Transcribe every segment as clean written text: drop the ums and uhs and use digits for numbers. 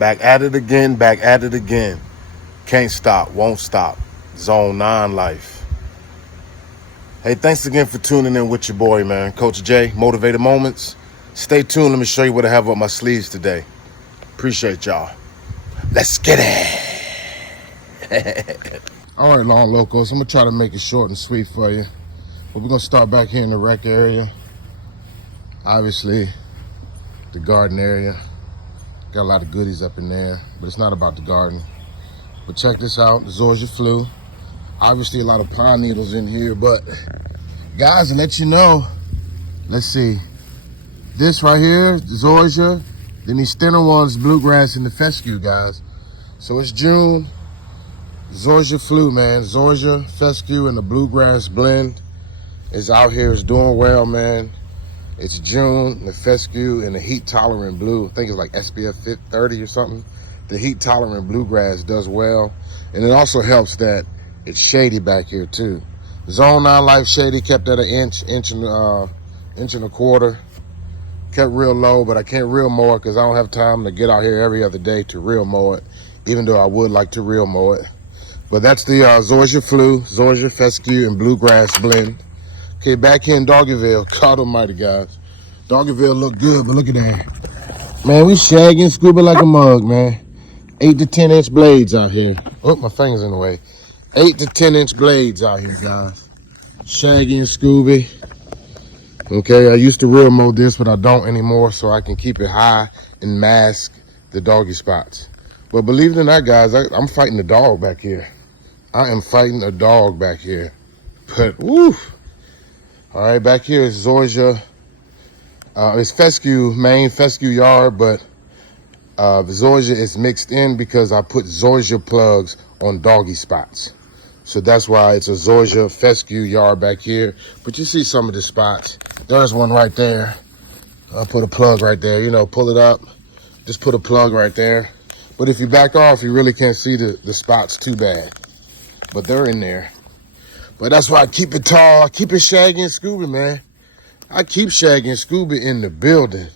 Back at it again, back at it again. Can't stop, won't stop. Zone 9 life. Hey, thanks again for tuning in with your boy, man. Coach J, Motivated Moments. Stay tuned. Let me show you what I have up my sleeves today. Appreciate y'all. Let's get it. All right, Lawn Locos. I'm going to try to make it short and sweet for you. But we're going to start back here in the rec area. Obviously, the garden area. Got a lot of goodies up in there, but it's not about the garden. But check this out, the ZOYSIA FLUE. Obviously a lot of pine needles in here, but guys, to let you know, let's see. This right here, the ZOYSIA, then these thinner ones, Bluegrass and the Fescue, guys. So it's June, ZOYSIA FLUE, man. ZOYSIA, Fescue, and the Bluegrass blend is out here, it's doing well, man. It's June, the Fescue and the heat-tolerant blue. I think it's like SPF 30 or something. The heat-tolerant Bluegrass does well. And it also helps that it's shady back here, too. Zone 9 Life shady, kept at an inch and a quarter. Kept real low, but I can't real mow it because I don't have time to get out here every other day to real mow it, even though I would like to real mow it. But that's the ZOYSIA FLUE, ZOYSIA, Fescue, and Bluegrass blend. Okay, back here in Doggieville, God almighty, guys. Doggieville look good, but look at that. Man, we shagging, scuba like a mug, man. 8 to 10 inch blades out here. Oh, my finger's in the way. 8 to 10 inch blades out here, guys. Shaggy and Scooby. Okay, I used to real mow this, but I don't anymore, so I can keep it high and mask the doggy spots. But believe it or not, guys, I'm fighting a dog back here. I am fighting a dog back here. But, woo. All right, back here is ZOYSIA. It's Fescue, main Fescue yard, but the ZOYSIA is mixed in because I put ZOYSIA plugs on doggy spots. So that's why it's a ZOYSIA Fescue yard back here. But you see some of the spots. There's one right there. I'll put a plug right there, you know, pull it up. Just put a plug right there. But if you back off, you really can't see the spots too bad. But they're in there. But that's why I keep it tall. I keep it shaggy and Scooby, man. I keep shaggy and Scooby in the building.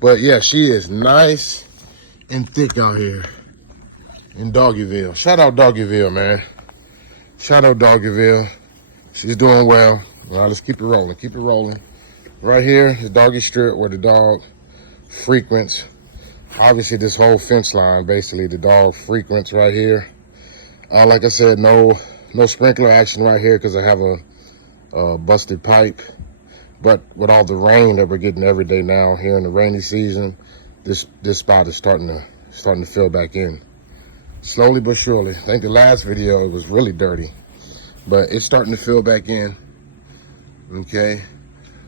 But yeah, she is nice and thick out here in Doggieville. Shout out Doggieville, man. Shout out Doggieville. She's doing well. Now let's keep it rolling. Keep it rolling. Right here is doggy strip where the dog frequents. Obviously, this whole fence line, basically, the dog frequents right here. Like I said, no sprinkler action right here because I have a busted pipe. But with all the rain that we're getting every day now here in the rainy season, this spot is starting to fill back in. Slowly but surely. I think the last video it was really dirty, but it's starting to fill back in. Okay.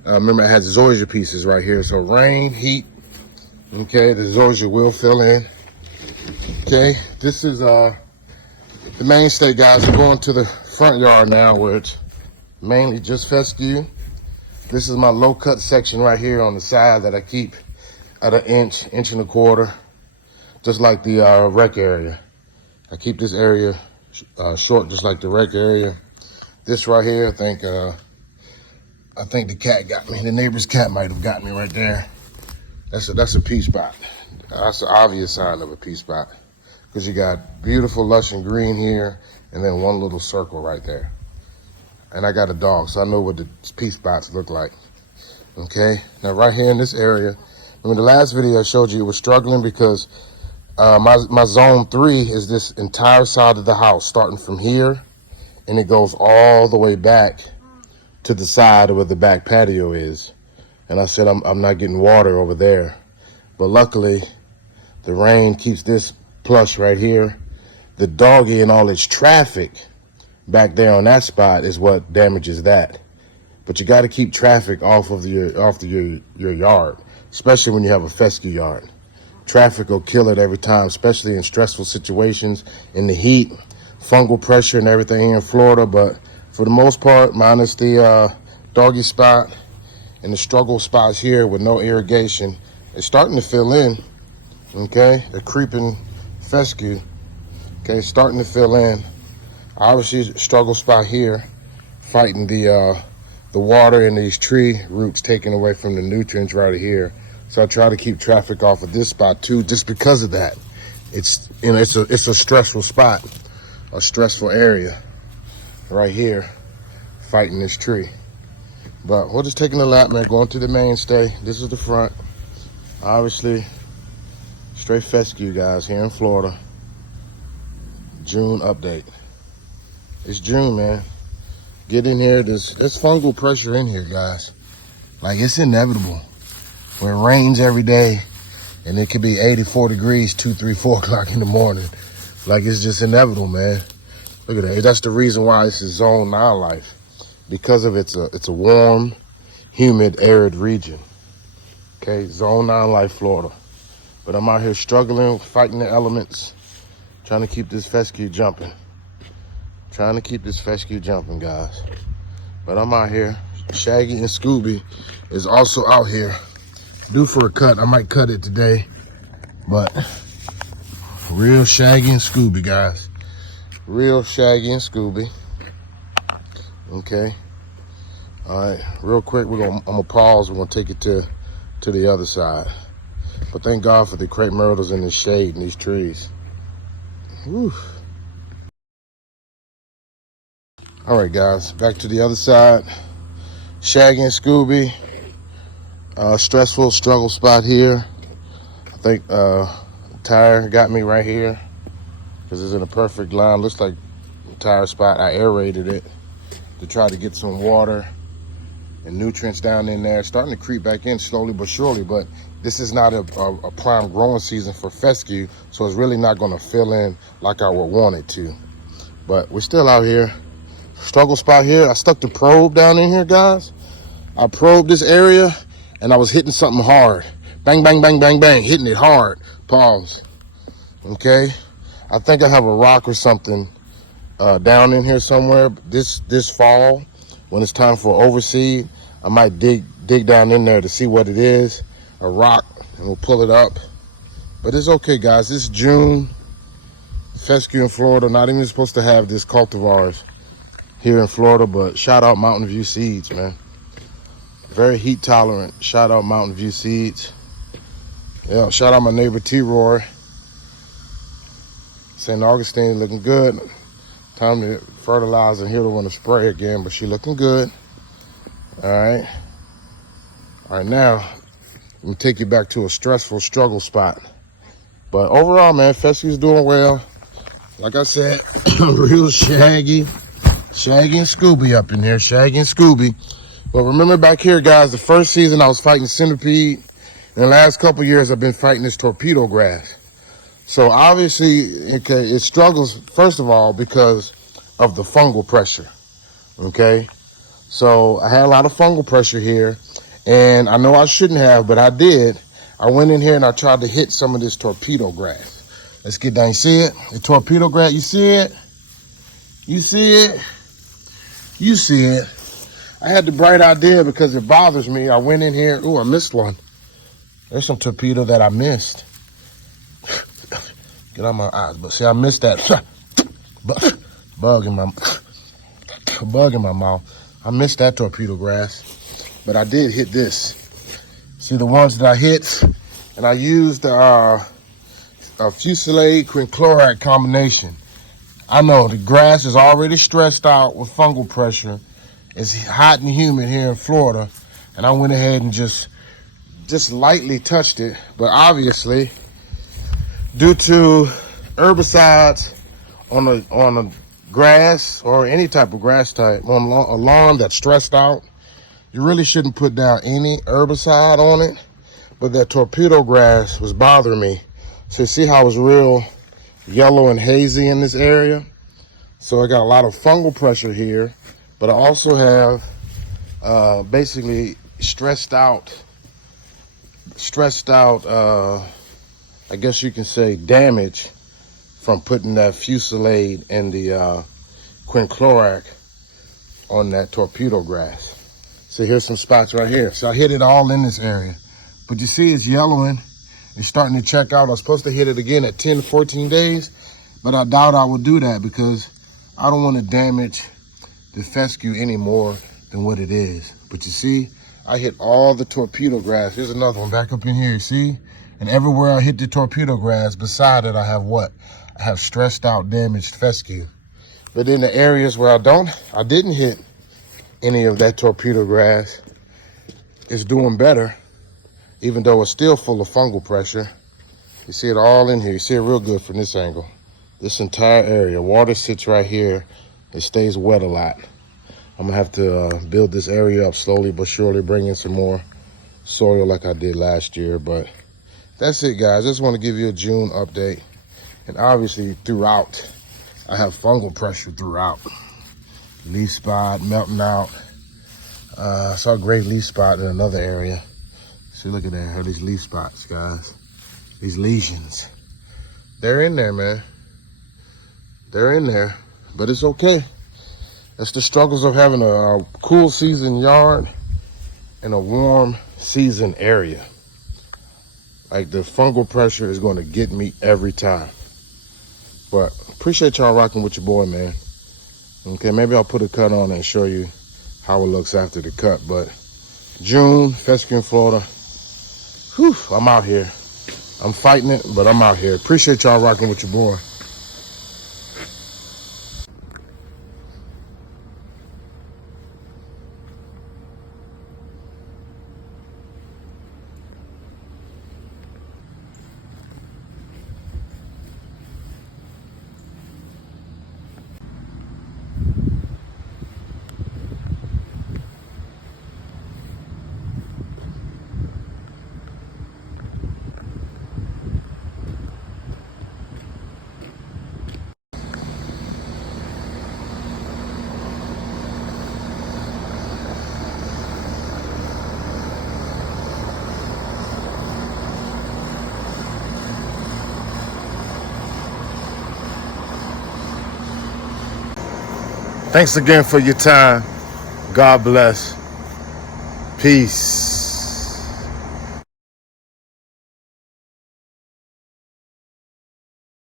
Remember I had ZOYSIA pieces right here. So rain, heat. Okay, the ZOYSIA will fill in. Okay, this is the mainstay, guys. I'm going to the front yard now where it's mainly just Fescue. This is my low cut section right here on the side that I keep at an inch and a quarter, just like the rec area. I keep this area short, just like the rec area. This right here, I think the cat got me. The neighbor's cat might have got me right there. That's a pea spot. That's an obvious sign of a pea spot because you got beautiful lush and green here, and then one little circle right there. And I got a dog, so I know what the pea spots look like. Okay, now right here in this area, remember the last video I showed you, it was struggling because my zone 3 is this entire side of the house, starting from here, and it goes all the way back to the side where the back patio is. And I said, I'm not getting water over there. But luckily, the rain keeps this plush right here. The doggy and all its traffic back there on that spot is what damages that. But you got to keep traffic off of your yard, especially when you have a fescue yard. Traffic will kill it every time, especially in stressful situations, in the heat, fungal pressure and everything here in Florida. But for the most part, minus the doggy spot and the struggle spots here with no irrigation, it's starting to fill in. Okay, the creeping fescue, okay, starting to fill in. Obviously, struggle spot here, fighting the water and these tree roots taking away from the nutrients right here. So I try to keep traffic off of this spot too, just because of that. It's, you know, it's a stressful spot, a stressful area right here, fighting this tree. But we're just taking a lap, man, going to the mainstay. This is the front. Obviously, straight fescue, guys, here in Florida. June update. It's June, man. Get in here. There's fungal pressure in here, guys. Like, it's inevitable. When it rains every day, and it could be 84 degrees 2, 3, 4 o'clock in the morning. Like, it's just inevitable, man. Look at that. That's the reason why this is zone 9 life. Because of it's a warm, humid, arid region. Okay, zone 9 life, Florida. But I'm out here struggling, fighting the elements, trying to keep this fescue jumping. Trying to keep this fescue jumping, guys. But I'm out here. Shaggy and Scooby is also out here. Due for a cut. I might cut it today. But real Shaggy and Scooby, guys. Real Shaggy and Scooby. Okay. All right. Real quick, I'm gonna pause. We're gonna take it to the other side. But thank God for the crepe myrtles in the shade and these trees. Whew. All right, guys. Back to the other side. Shaggy and Scooby. Stressful struggle spot here. I think tire got me right here because it's in a perfect line. Looks like a tire spot. I aerated it to try to get some water and nutrients down in there. It's starting to creep back in slowly but surely, but this is not a prime growing season for fescue, so it's really not going to fill in like I would want it to. But we're still out here. Struggle spot here. I stuck the probe down in here, guys. I probed this area and I was hitting something hard. Bang, bang, bang, bang, bang, hitting it hard. Pause. Okay. I think I have a rock or something down in here somewhere. This fall, when it's time for overseed, I might dig down in there to see what it is. A rock, and we'll pull it up. But it's okay, guys. It's June. Fescue in Florida. Not even supposed to have this cultivars here in Florida, but shout out Mountain View Seeds, man. Very heat tolerant. Shout out Mountain View Seeds. Yeah, shout out my neighbor T-Roy. St. Augustine looking good. Time to fertilize and hear the one to spray again, but she looking good. All right. All right, now let me take you back to a stressful struggle spot. But overall, man, fescue's doing well. Like I said, real Shaggy and Scooby up in here. Shaggy and Scooby. But remember back here, guys, the first season I was fighting centipede. In the last couple years, I've been fighting this torpedo grass. So obviously, okay, it struggles, first of all, because of the fungal pressure, okay? So I had a lot of fungal pressure here, and I know I shouldn't have, but I did. I went in here and I tried to hit some of this torpedo grass. Let's get down. You see it? The torpedo grass, you see it? You see it? You see it? I had the bright idea because it bothers me. I went in here. Ooh, I missed one. There's some torpedo that I missed. Get out my eyes. But see, I missed that bug in my mouth. I missed that torpedo grass. But I did hit this. See the ones that I hit? And I used a Fusilade quinclorac combination. I know the grass is already stressed out with fungal pressure. It's hot and humid here in Florida, and I went ahead and just lightly touched it. But obviously, due to herbicides on a grass or any type of grass type on a lawn that's stressed out, you really shouldn't put down any herbicide on it. But that torpedo grass was bothering me. So you see how it's real yellow and hazy in this area? So I got a lot of fungal pressure here. But I also have basically stressed out, I guess you can say, damage from putting that Fusilade and the quinclorac on that torpedo grass. So here's some spots right here. So I hit it all in this area. But you see it's yellowing. It's starting to check out. I was supposed to hit it again at 10 to 14 days, but I doubt I will do that because I don't want to damage the fescue any more than what it is. But you see, I hit all the torpedo grass. Here's another one back up in here, see? And everywhere I hit the torpedo grass, beside it, I have what? I have stressed out, damaged fescue. But in the areas where I didn't hit any of that torpedo grass, it's doing better, even though it's still full of fungal pressure. You see it all in here. You see it real good from this angle. This entire area, water sits right here. It stays wet a lot. I'm gonna have to build this area up slowly but surely, bring in some more soil like I did last year. But that's it, guys. I just want to give you a June update. And obviously throughout, I have fungal pressure throughout. Leaf spot melting out. Saw a great leaf spot in another area. See, look at that, these leaf spots, guys. These lesions. They're in there, man. They're in there, but it's okay. That's the struggles of having a cool season yard in a warm season area. Like, the fungal pressure is going to get me every time. But appreciate y'all rocking with your boy, man. Okay, maybe I'll put a cut on and show you how it looks after the cut. But June, Fescue in Florida. Whew, I'm out here. I'm fighting it, but I'm out here. Appreciate y'all rocking with your boy. Thanks again for your time. God bless. Peace.